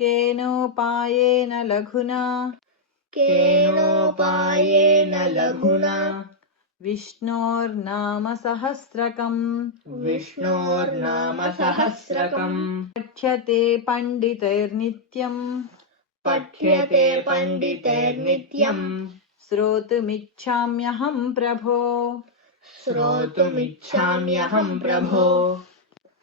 केनोपायेन लघुना केनोपायेन लघुना विष्णोर्नामसहस्रकम् विष्णोर्नामसहस्रकम् पठ्यते पण्डितैर्नित्यम् पठ्यते पण्डितैर्नित्यम् श्रोतुमिच्छाम्यहम् प्रभो श्रोतुमिच्छाम्यहम् प्रभो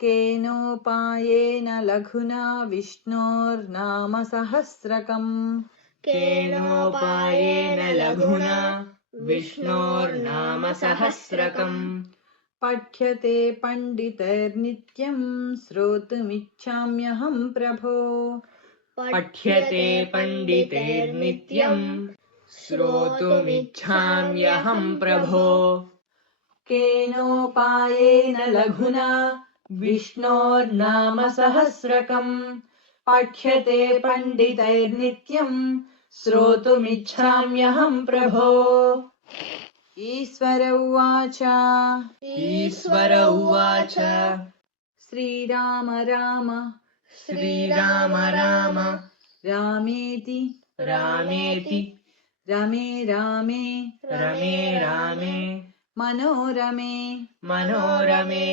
केनोपायेन लघुना विष्णोर्नामसहस्रकम् केनोपायेन लघुना विष्णोर्नामसहस्रकम् पठ्यते पण्डितैर्नित्यम् श्रोतुमिच्छाम्यहम् प्रभो पठ्यते पण्डितैर्नित्यम् श्रोतुमिच्छाम्यहम् प्रभो केनोपायेन लघुना विष्णोर्नामसहस्रकम् पठ्यते पण्डितैर्नित्यम् श्रोतुमिच्छाम्यहम् प्रभो ईश्वर उवाच ईश्वर उवाच श्रीराम राम श्रीराम राम रामेति रामेति रमे रामे रमे रामे मनोरमे मनोरमे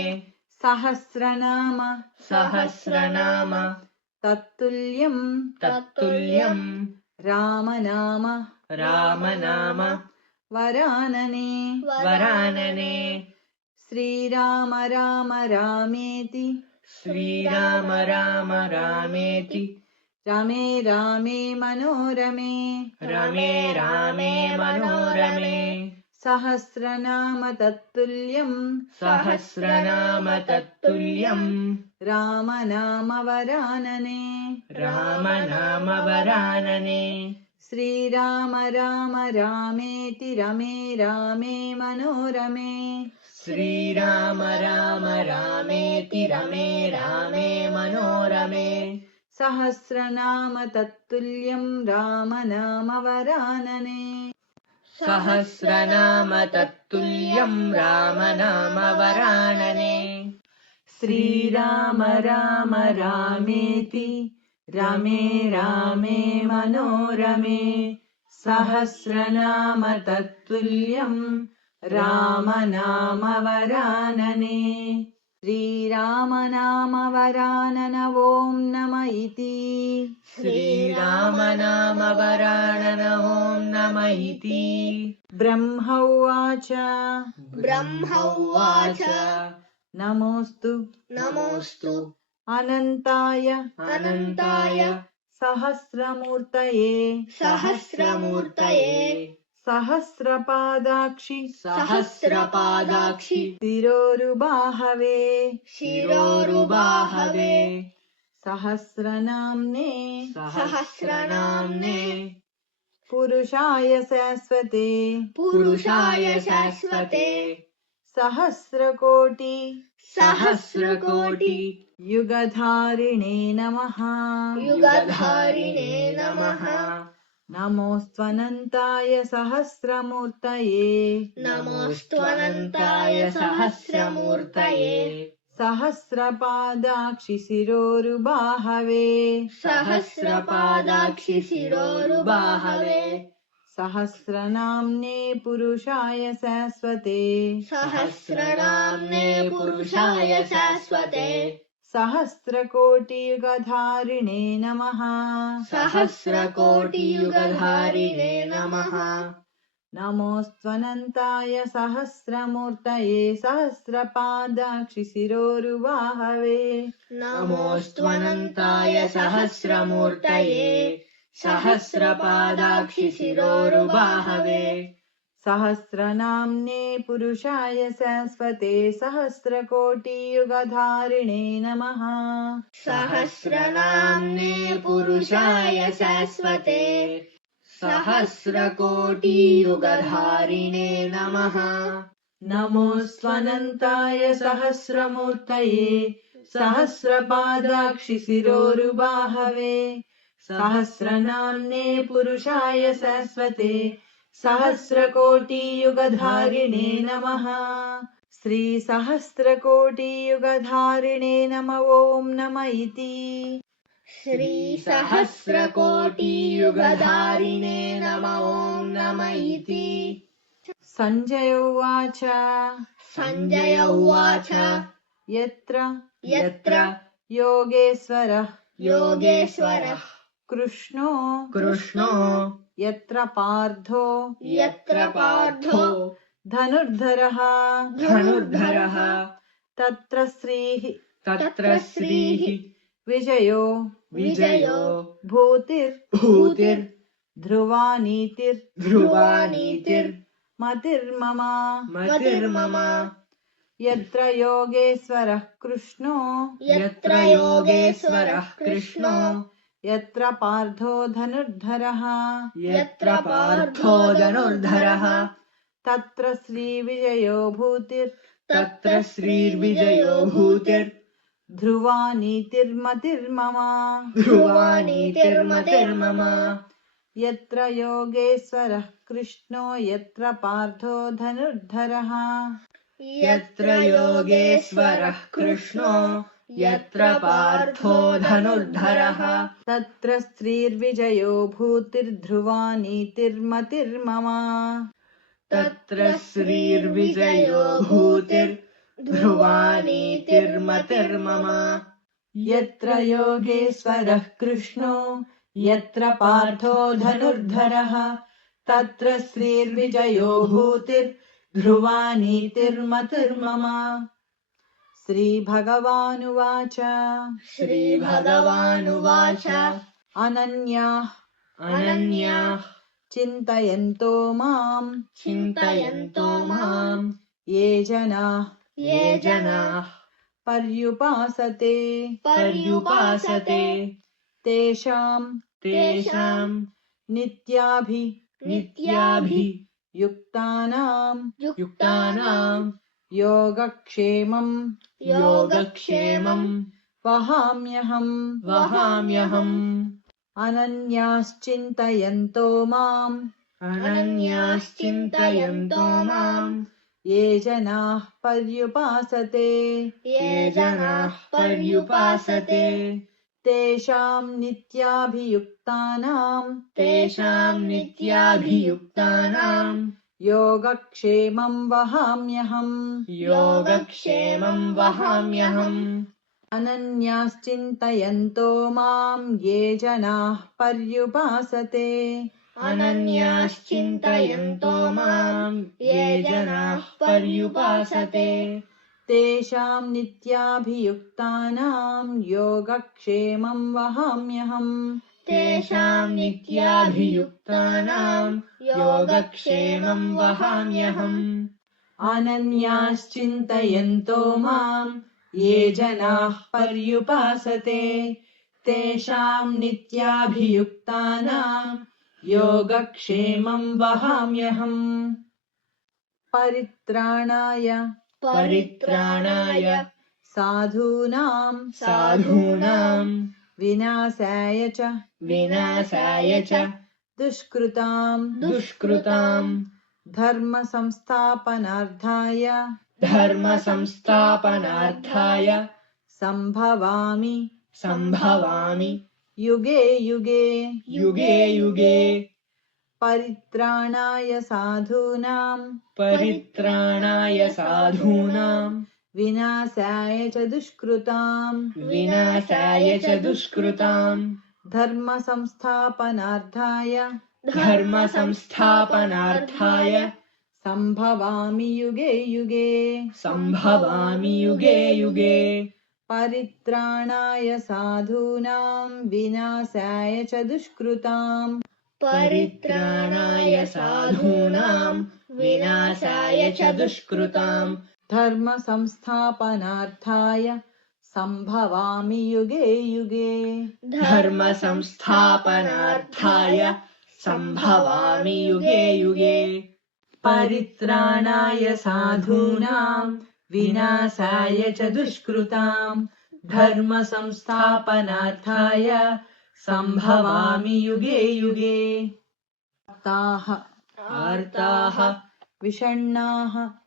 सहस्रनाम सहस्रनाम तत्तुल्यम् तत्तुल्यम् रामनाम रामनाम वरानने वरानने श्रीराम राम रामेति श्रीराम राम रामेति रमे रामे मनोरमे रमे रामे मनोरमे सहस्रनाम तत्तुल्यम् सहस्रनाम तत्तुल्यम् रामनाम वरानने रामनाम वरानने श्रीराम राम रामेति रमे रामे मनोरमे श्रीराम राम रामेति रमे रामे मनोरमे सहस्रनाम तत्तुल्यम् रामनाम वरानने सहस्रनाम तत्तुल्यम् रामनाम वरानने श्रीराम राम रामेति रमे रामे मनोरमे सहस्रनाम तत्तुल्यम् रामनाम वरानने श्रीराम नाम वरानन ॐ नम इति श्रीराम नाम वरानन ॐ नम इति ब्रह्म उवाच ब्रह्म उवाच नमोऽस्तु नमोऽस्तु अनन्ताय अनन्ताय सहस्रमूर्तये सहस्रमूर्तये सहस्रपादाक्षि सहस्रपादाक्षि शिरोरुबाहवे शिरोरुबाहवे सहस्रनाम्ने सहस्रनाम्ने पुरुषाय शाश्वते पुरुषाय शाश्वते सहस्रकोटि सहस्रकोटि युगधारिणे नमः युगधारिणे नमः नमोऽस्त्वनन्ताय सहस्रमूर्तये नमोऽस्त्वनन्ताय सहस्रमूर्तये सहस्रपादाक्षि शिरोरुबाहवे सहस्रपादाक्षि शिरोरुबाहवे सहस्रनाम्ने पुरुषाय शाश्वते सहस्रनाम्ने पुरुषाय शाश्वते सहस्रकोटियुगधारिणे नमः सहस्रकोटियुगधारिणे नमः नमोऽस्त्वनन्ताय सहस्रमूर्तये सहस्रपादाक्षि शिरोरुबाहवे नमोऽस्त्वनन्ताय सहस्रमूर्तये सहस्रपादाक्षि शिरोरुबाहवे सहस्रनाम्ने पुरुषाय शाश्वते सहस्रकोटियुगधारिणे नमः सहस्रनाम्ने पुरुषाय शाश्वते सहस्रकोटियुगधारिणे नमः नमोऽस्त्वनन्ताय सहस्रमूर्तये सहस्रपादाक्षि शिरोरुबाहवे सहस्रनाम्ने पुरुषाय शाश्वते सहस्रकोटियुगधारिणे नमः श्रीसहस्रकोटियुगधारिणे नम ॐ नम इति श्रीसहस्रकोटियुगधारिणे नम ॐ नम इति। सञ्जय उवाच सञ्जय उवाच यत्र योगेश्वरः कृष्णो यत्र पार्थो धनुर्धरः तत्र श्रीः विजयो भूतिर्ध्रुवा नीतिर्मतिर्मम यत्र योगेश्वरः कृष्णो यत्र पार्थो धनुर्धरः तत्र श्रीविजयो भूतिर्ध्रुवा नीतिर्मतिर्मम यत्र योगेश्वरः कृष्णो यत्र पार्थो धनुर्धरः तत्र श्रीर्विजयो भूतिर्ध्रुवा नीतिर्मतिर्मम यत्र योगेश्वरः कृष्णो यत्र पार्थो धनुर्धरः तत्र श्रीर्विजयो भूतिर्ध्रुवा नीतिर्मतिर्मम श्रीभगवानुवाच अनन्याः चिन्तयन्तो माम् ये जनाः पर्युपासते तेषाम् नित्याभियुक्तानाम् योगक्षेमम् वहाम्यहम् अनन्याश्चिन्तयन्तो माम् ये जनाः पर्युपासते तेषाम् नित्याभियुक्तानाम् योगक्षेमम् वहाम्यहम् अनन्याश्चिन्तयन्तो माम् ये जनाः पर्युपासते तेषाम् नित्याभियुक्तानाम् योगक्षेमम् वहाम्यहम् अनन्याश्चिन्तयन्तो माम् ये जनाः पर्युपासते तेषाम् नित्याभियुक्तानाम् योगक्षेमम् वहाम्यहम् परित्राणाय साधूनाम् विनाशाय च दुष्कृताम् धर्म संस्थापनार्थाय संभवामि युगे युगे परित्राणाय साधूनाम् विनाशाय च दुष्कृताम् धर्म संस्थापनार्थाय संभवामि युगे युगे परित्राणाय साधूनाम् विनाशाय च दुष्कृताम् धर्म संस्थापनार्थाय संभवामि युगे युगे परित्राणाय साधूनाम् विनाशाय च दुष्कृताम् धर्म संस्थापनार्थाय संभवामि युगे आर्ताः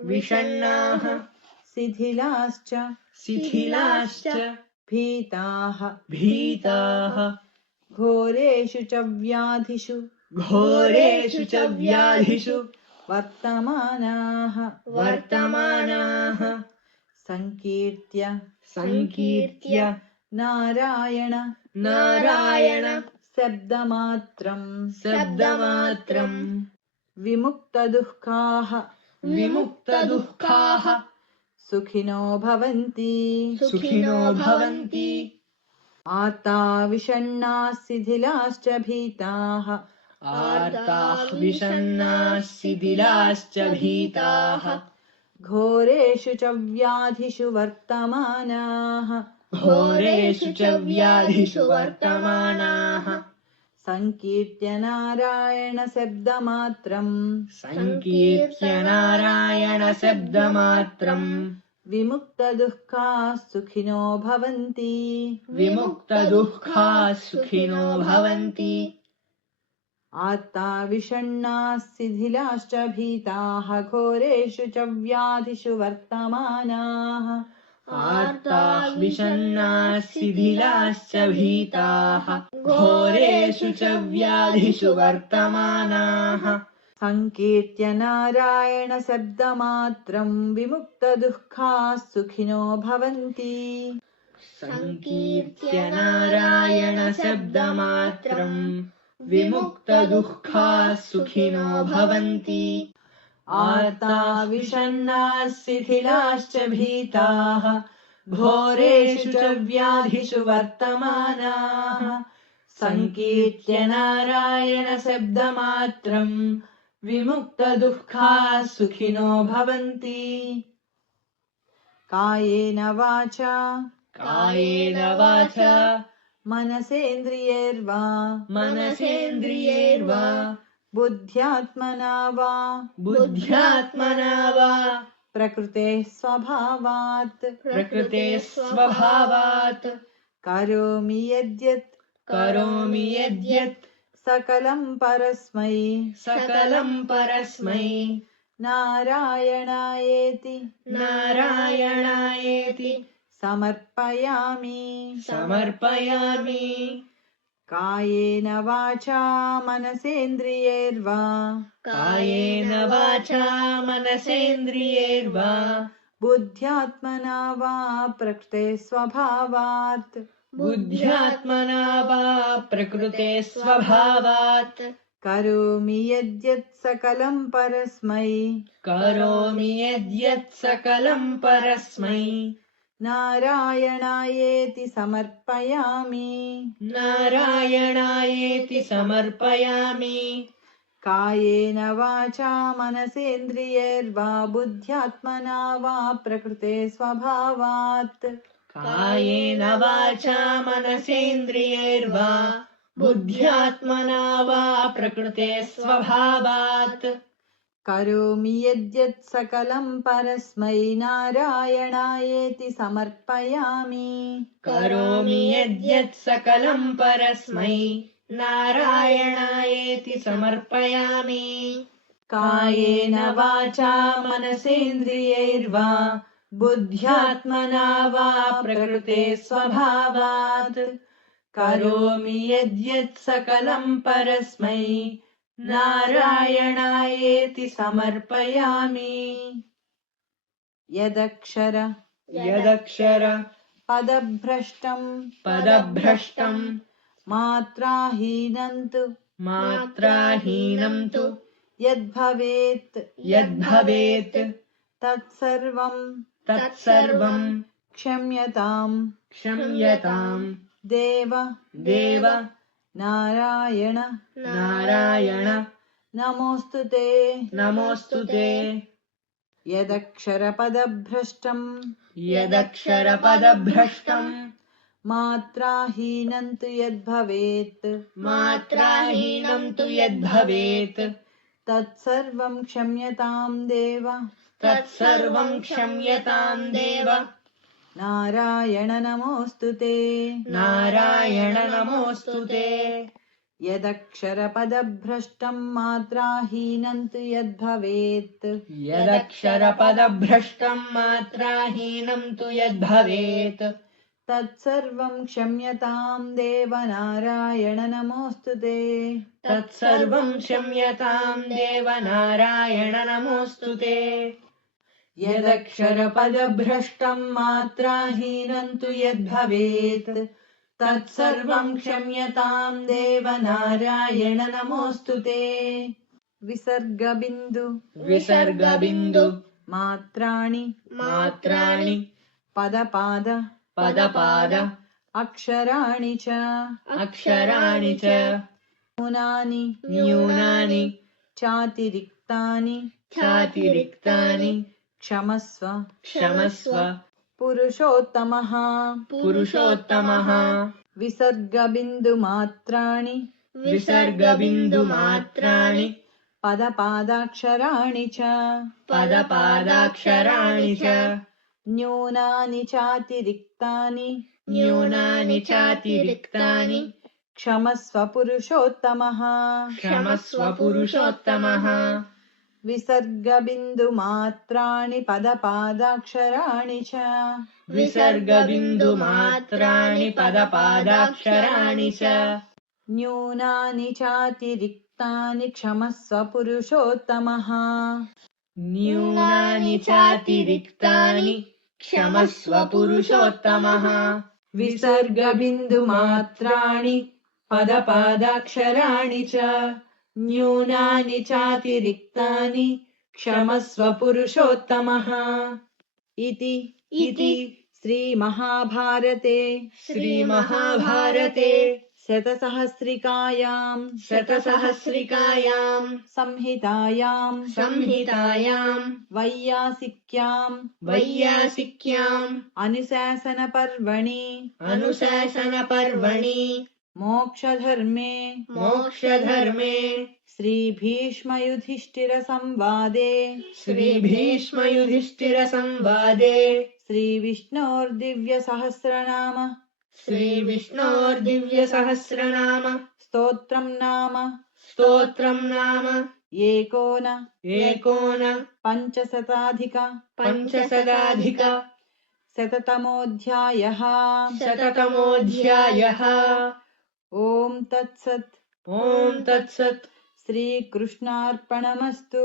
विषण्णाः शिथिलाश्च भीताः भीताः घोरेषु च व्याधिषु घोरेषु च व्याधिषु वर्तमानाः वर्तमानाः संकीर्त्य नारायण शब्दमात्रम् विमुक्तदुःखाः सुखिनो भवन्ति आर्ता विषण्णाः शिथिलाश्च भीताः आर्ताः विषण्णाः शिथिलाश्च भीताः घोरेषु च व्याधिषु वर्तमानाः घोरेषु च व्याधिषु वर्तमानाः संकीर्त्य नारायण शब्दमात्रम् विमुक्तदुःखाः सुखिनो भवन्ति आर्ता विषण्णाः शिथिलाश्च भीताः घोरेषु च व्याधिषु वर्तमानाः आर्ताः विषण्णाः शिथिलाश्च भीताः घोरेषु च व्याधिषु वर्तमानाः संकीर्त्य नारायण शब्दमात्रम् विमुक्तदुःखाः सुखिनो भवन्ति संकीर्त्य नारायण शब्दमात्रम् विमुक्तदुःखाः सुखिनो भवन्ति आर्ता विषण्णाः शिथिलाश्च भीताः घोरेषु च व्याधिषु वर्तमानाः संकीर्त्य नारायण शब्दमात्रम् विमुक्तदुःखाः सुखिनो भवन्ति कायेन वाचा मनसेन्द्रियैर्वा बुद्ध्यात्मना वा प्रकृतेः स्वभावात् करोमि यद्यत् सकलं परस्मै नारायणायेति समर्पयामि कायेन वाचा मनसेन्द्रियैर्वा बुद्ध्यात्मना वा प्रकृतेः स्वभावात् करोमि यद्यत् सकलं परस्मै नारायणायेति समर्पयामि कायेन वाचा मनसेन्द्रियैर्वा बुद्ध्यात्मना वा प्रकृतेः स्वभावात् करोमि यद्यत् सकलं परस्मै नारायणायेति समर्पयामि कायेन वाचा मनसेन्द्रियैर्वा बुद्ध्यात्मना वा प्रकृतेः स्वभावात् करोमि यद्यत् सकलं परस्मै नारायणायेति समर्पयामि यदक्षर पदभ्रष्टं मात्राहीनं तु यद्भवेत् तत्सर्वं क्षम्यताम् देव नारायण नमोऽस्तु ते यदक्षरपदभ्रष्टं मात्राहीनं तु यद्भवेत् तत्सर्वं क्षम्यतां देव नारायण नमोऽस्तु ते यदक्षरपदभ्रष्टं मात्राहीनं तु यद्भवेत् तत्सर्वं क्षम्यतां देव नारायण नमोऽस्तुते तत्सर्वं क्षम्यतां देव नारायण नमोऽस्तुते यदक्षरपदभ्रष्टं मात्राहीनं तु यद्भवेत् तत्सर्वं क्षम्यतां देव नारायण नमोऽस्तुते विसर्गबिन्दु विसर्गबिन्दु मात्राणि मात्राणि पदपाद पदपाद अक्षराणि च अक्षराणि च न्यूनानि न्यूनानि चातिरिक्तानि चातिरिक्तानि क्षमस्व क्षमस्व पुरुषोत्तमः पुरुषोत्तमः विसर्गबिन्दुमात्राणि विसर्गबिन्दुमात्राणि पदपादाक्षराणि च पदपादाक्षराणि च न्यूनानि चातिरिक्तानि न्यूनानि चातिरिक्तानि क्षमस्व पुरुषोत्तमः क्षमस्व पुरुषोत्तमः विसर्गबिन्दुमात्राणि पदपादाक्षराणि च विसर्गबिन्दुमात्राणि पदपादाक्षराणि च न्यूनानि चातिरिक्तानि क्षमस्व पुरुषोत्तमः न्यूनानि चातिरिक्तानि क्षमस्व पुरुषोत्तमः विसर्गबिन्दुमात्राणि पदपादाक्षराणि च न्यूनानि चातिरिक्तानि क्षमस्व पुरुषोत्तमः इति श्रीमहाभारते श्रीमहाभारते शतसहस्रिकायां संहितायां वैयासिक्याम् अनुशासनपर्वणि मोक्षधर्मे श्रीभीष्मयुधिष्ठिरसंवादे श्रीविष्णोर्दिव्यसहस्रनाम स्तोत्रं नाम एकोन पञ्चशताधिक शततमोऽध्यायः ॐ तत्सत् श्रीकृष्णार्पणमस्तु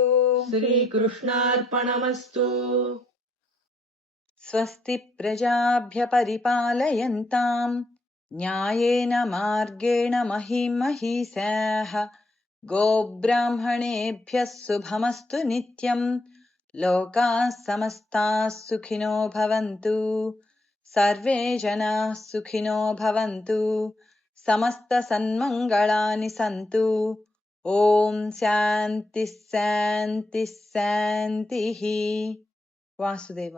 स्वस्ति प्रजाभ्य परिपालयन्तां न्यायेन मार्गेण महीं महिषाः गोब्राह्मणेभ्यः शुभमस्तु नित्यं लोकाः समस्ताः सुखिनो भवन्तु सर्वे जनाः सुखिनो भवन्तु समस्तसन्मङ्गलानि सन्तु ॐ शान्तिः शान्तिः शान्तिः वासुदेव।